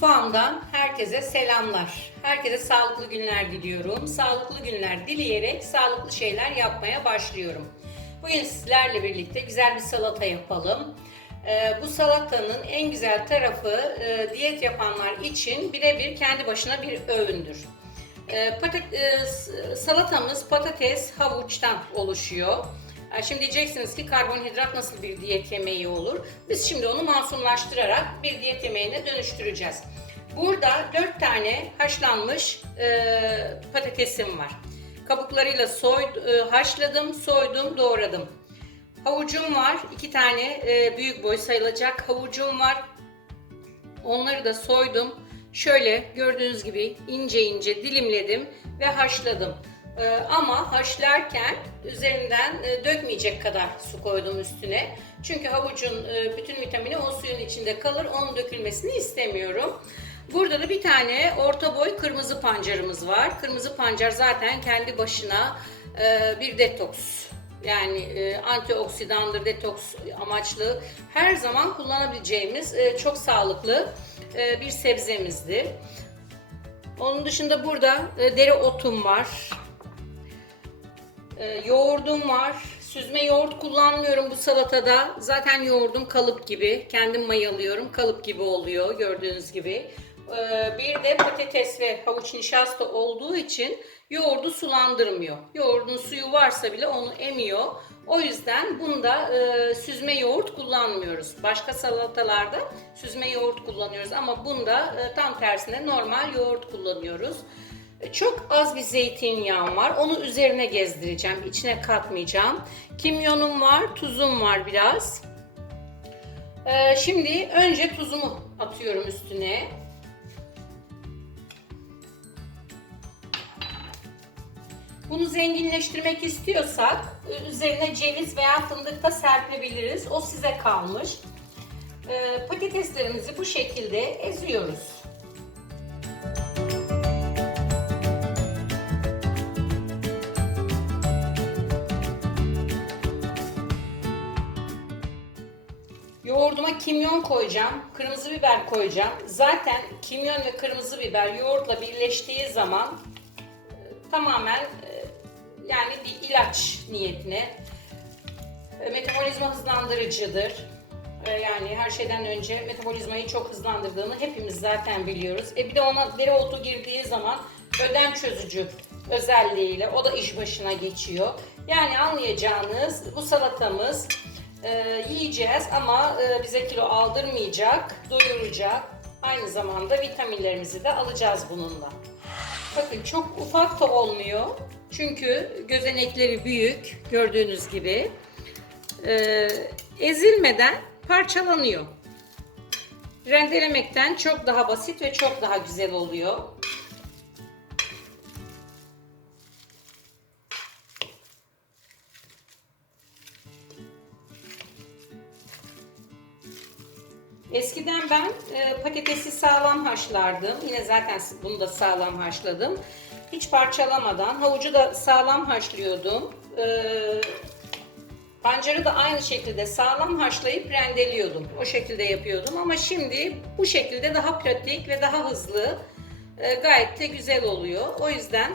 Mutfağımdan herkese selamlar. Herkese sağlıklı günler diliyorum. Sağlıklı günler dileyerek sağlıklı şeyler yapmaya başlıyorum. Bugün sizlerle birlikte güzel bir salata yapalım. Ee, bu salatanın en güzel tarafı e, diyet yapanlar için birebir kendi başına bir öğündür. Ee, e, salatamız patates, havuçtan oluşuyor. Şimdi diyeceksiniz ki karbonhidrat nasıl bir diyet yemeği olur? Biz şimdi onu masumlaştırarak bir diyet yemeğine dönüştüreceğiz. Burada 4 tane haşlanmış e, patatesim var. Kabuklarıyla soy, e, haşladım, soydum, doğradım. Havucum var. 2 tane e, büyük boy sayılacak havucum var. Onları da soydum. Şöyle gördüğünüz gibi ince ince dilimledim ve haşladım. Ee, ama haşlarken üzerinden e, dökmeyecek kadar su koydum üstüne. Çünkü havucun e, bütün vitamini o suyun içinde kalır. Onun dökülmesini istemiyorum. Burada da bir tane orta boy kırmızı pancarımız var. Kırmızı pancar zaten kendi başına e, bir detoks. Yani antioksidandır, detoks amaçlı her zaman kullanabileceğimiz çok sağlıklı bir sebzemizdir. Onun dışında burada e, dereotum var. E, yoğurdum var. Süzme yoğurt kullanmıyorum bu salatada. Zaten yoğurdum kalıp gibi. Kendim mayalıyorum. Kalıp gibi oluyor gördüğünüz gibi. E, bir de patates ve havuç nişasta olduğu için yoğurdu sulandırmıyor. Yoğurdun suyu varsa bile onu emiyor. O yüzden bunda e, süzme yoğurt kullanmıyoruz. Başka salatalarda süzme yoğurt kullanıyoruz ama bunda e, tam tersine normal yoğurt kullanıyoruz. Çok az bir zeytinyağım var. Onu üzerine gezdireceğim. İçine katmayacağım. Kimyonum var, tuzum var biraz. E, Şimdi önce tuzumu atıyorum üstüne. Bunu zenginleştirmek istiyorsak e, üzerine ceviz veya fındık da serpebiliriz. O size kalmış. E, Patateslerimizi bu şekilde eziyoruz. Yoğurduma kimyon koyacağım, kırmızı biber koyacağım. Zaten kimyon ve kırmızı biber yoğurtla birleştiği zaman e, tamamen e, yani bir ilaç niyetine e, metabolizma hızlandırıcıdır. Yani her şeyden önce metabolizmayı çok hızlandırdığını hepimiz zaten biliyoruz. E bir de ona dereotu girdiği zaman ödem çözücü özelliğiyle o da iş başına geçiyor. Yani anlayacağınız bu salatamız e, yiyeceğiz ama e, bize kilo aldırmayacak, doyuracak. Aynı zamanda vitaminlerimizi de alacağız bununla. Bakın çok ufak da olmuyor. Çünkü gözenekleri büyük gördüğünüz gibi. Ee, ezilmeden parçalanıyor. Rendelemekten çok daha basit ve çok daha güzel oluyor. Eskiden ben e, patatesi sağlam haşlardım. Yine zaten bunu da sağlam haşladım. Hiç parçalamadan. Havucu da sağlam haşlıyordum. E, pancarı da aynı şekilde sağlam haşlayıp rendeliyordum. O şekilde yapıyordum ama şimdi bu şekilde daha pratik ve daha hızlı. e, gayet de güzel oluyor. O yüzden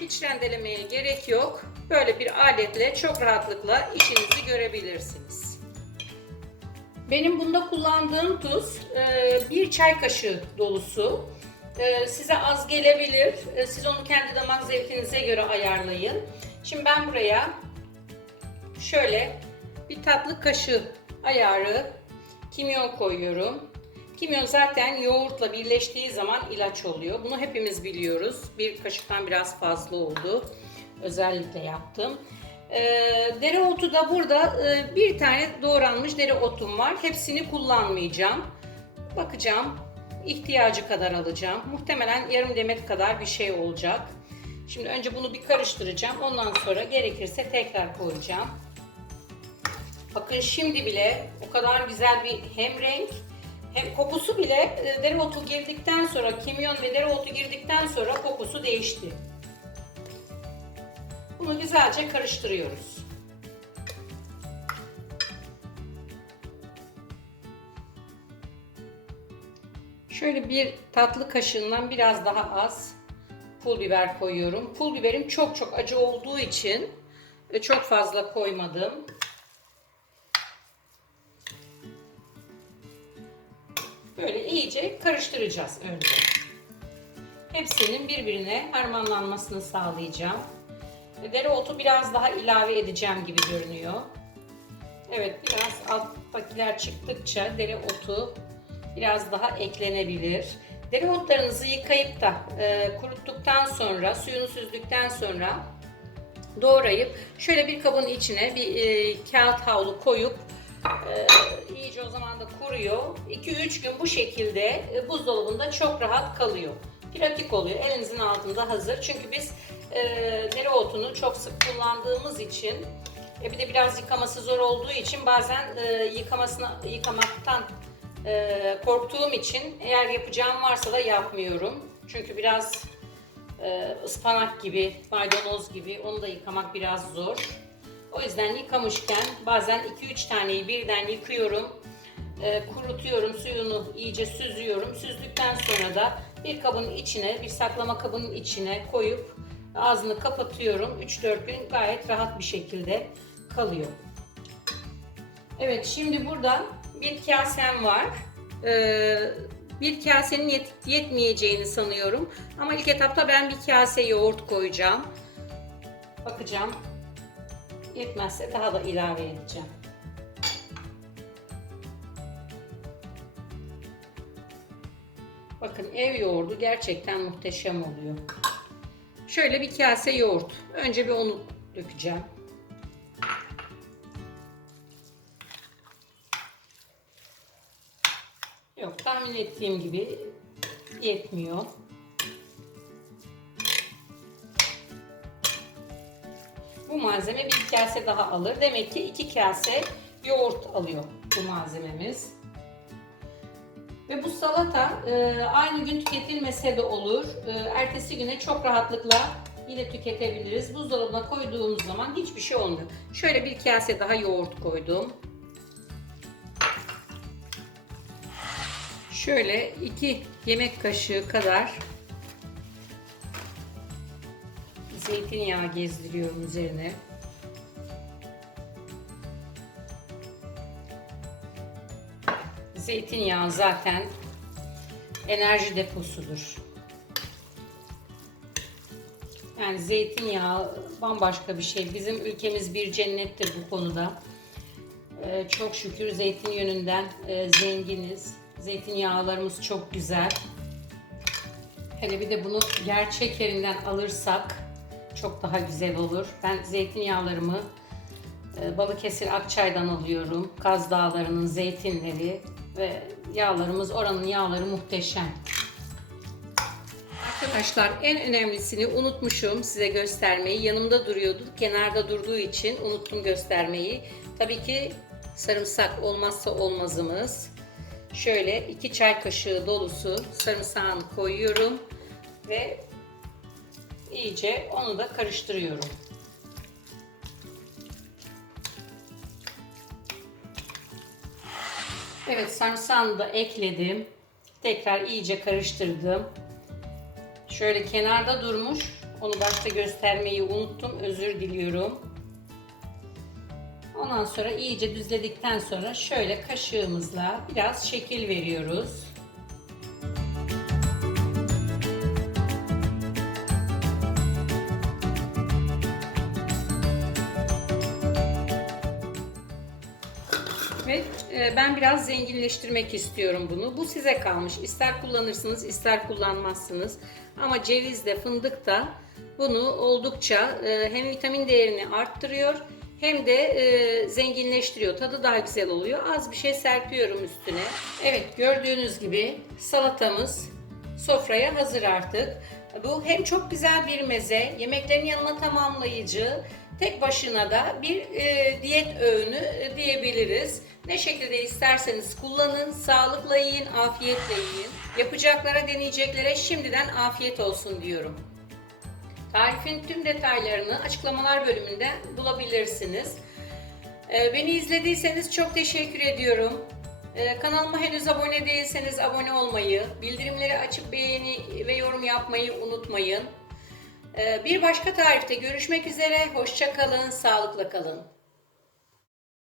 hiç rendelemeye gerek yok. Böyle bir aletle çok rahatlıkla işinizi görebilirsiniz. Benim bunda kullandığım tuz e, bir çay kaşığı dolusu. E, Size az gelebilir. E, Siz onu kendi damak zevkinize göre ayarlayın. Şimdi ben buraya şöyle bir tatlı kaşığı ayarı kimyon koyuyorum. Kimyon zaten yoğurtla birleştiği zaman ilaç oluyor. Bunu hepimiz biliyoruz. Bir kaşıktan biraz fazla oldu. Özellikle yaptım. Ee, dereotu da burada e, bir tane doğranmış dereotum var. Hepsini kullanmayacağım. Bakacağım. ihtiyacı kadar alacağım. Muhtemelen yarım demet kadar bir şey olacak. Şimdi önce bunu bir karıştıracağım. Ondan sonra gerekirse tekrar koyacağım. Bakın şimdi bile o kadar güzel bir hem renk hem kokusu bile e, dereotu girdikten sonra kimyon ve dereotu girdikten sonra kokusu değişti. Bunu güzelce karıştırıyoruz. Şöyle bir tatlı kaşığından biraz daha az pul biber koyuyorum. Pul biberim çok çok acı olduğu için çok fazla koymadım. Böyle iyice karıştıracağız önce. Hepsinin birbirine harmanlanmasını sağlayacağım. Dereotu biraz daha ilave edeceğim gibi görünüyor. Evet biraz alttakiler çıktıkça dereotu biraz daha eklenebilir. Dereotlarınızı yıkayıp da e, kuruttuktan sonra, suyunu süzdükten sonra doğrayıp şöyle bir kabın içine bir e, kağıt havlu koyup e, iyice o zaman da kuruyor. 2-3 gün bu şekilde e, buzdolabında çok rahat kalıyor. Pratik oluyor. Elinizin altında hazır. Çünkü biz e, dereotunu çok sık kullandığımız için e, bir de biraz yıkaması zor olduğu için bazen e, yıkamasını yıkamaktan e, korktuğum için eğer yapacağım varsa da yapmıyorum. Çünkü biraz e, ıspanak gibi, maydanoz gibi onu da yıkamak biraz zor. O yüzden yıkamışken bazen 2-3 taneyi birden yıkıyorum. E, kurutuyorum, suyunu iyice süzüyorum. Süzdükten sonra da bir kabın içine, bir saklama kabının içine koyup ağzını kapatıyorum. 3-4 gün gayet rahat bir şekilde kalıyor. Evet şimdi burada bir kasem var. Ee, bir kasenin yet- yetmeyeceğini sanıyorum. Ama ilk etapta ben bir kase yoğurt koyacağım. Bakacağım. Yetmezse daha da ilave edeceğim. Bakın ev yoğurdu gerçekten muhteşem oluyor. Şöyle bir kase yoğurt. Önce bir onu dökeceğim. Yok tahmin ettiğim gibi yetmiyor. Bu malzeme bir kase daha alır. Demek ki iki kase yoğurt alıyor bu malzememiz. Ve bu salata e, aynı gün tüketilmese de olur. E, ertesi güne çok rahatlıkla yine tüketebiliriz. Buzdolabına koyduğumuz zaman hiçbir şey olmuyor. Şöyle bir kase daha yoğurt koydum. Şöyle 2 yemek kaşığı kadar zeytinyağı gezdiriyorum üzerine. Zeytinyağı zaten enerji deposudur. Yani zeytinyağı bambaşka bir şey. Bizim ülkemiz bir cennettir bu konuda. Ee, çok şükür zeytin yönünden e, zenginiz. Zeytinyağlarımız çok güzel. Hele bir de bunu gerçek yerinden alırsak çok daha güzel olur. Ben zeytinyağlarımı e, Balıkesir Akçay'dan alıyorum. Kaz Dağları'nın zeytinleri ve yağlarımız oranın yağları muhteşem. Arkadaşlar en önemlisini unutmuşum size göstermeyi. Yanımda duruyordu. Kenarda durduğu için unuttum göstermeyi. Tabii ki sarımsak olmazsa olmazımız. Şöyle 2 çay kaşığı dolusu sarımsağını koyuyorum ve iyice onu da karıştırıyorum. Evet sarımsağını da ekledim. Tekrar iyice karıştırdım. Şöyle kenarda durmuş. Onu başta göstermeyi unuttum. Özür diliyorum. Ondan sonra iyice düzledikten sonra şöyle kaşığımızla biraz şekil veriyoruz. Ben biraz zenginleştirmek istiyorum bunu. Bu size kalmış. İster kullanırsınız, ister kullanmazsınız. Ama ceviz de fındık da bunu oldukça e, hem vitamin değerini arttırıyor hem de e, zenginleştiriyor. Tadı daha güzel oluyor. Az bir şey serpiyorum üstüne. Evet gördüğünüz gibi salatamız sofraya hazır artık. Bu hem çok güzel bir meze, yemeklerin yanına tamamlayıcı, tek başına da bir e, diyet öğünü e, diyebiliriz. Ne şekilde isterseniz kullanın, sağlıkla yiyin, afiyetle yiyin. Yapacaklara, deneyeceklere şimdiden afiyet olsun diyorum. Tarifin tüm detaylarını açıklamalar bölümünde bulabilirsiniz. Ee, Beni izlediyseniz çok teşekkür ediyorum. Ee, kanalıma henüz abone değilseniz abone olmayı, bildirimleri açıp beğeni ve yorum yapmayı unutmayın. Ee, bir başka tarifte görüşmek üzere. Hoşça kalın, sağlıkla kalın.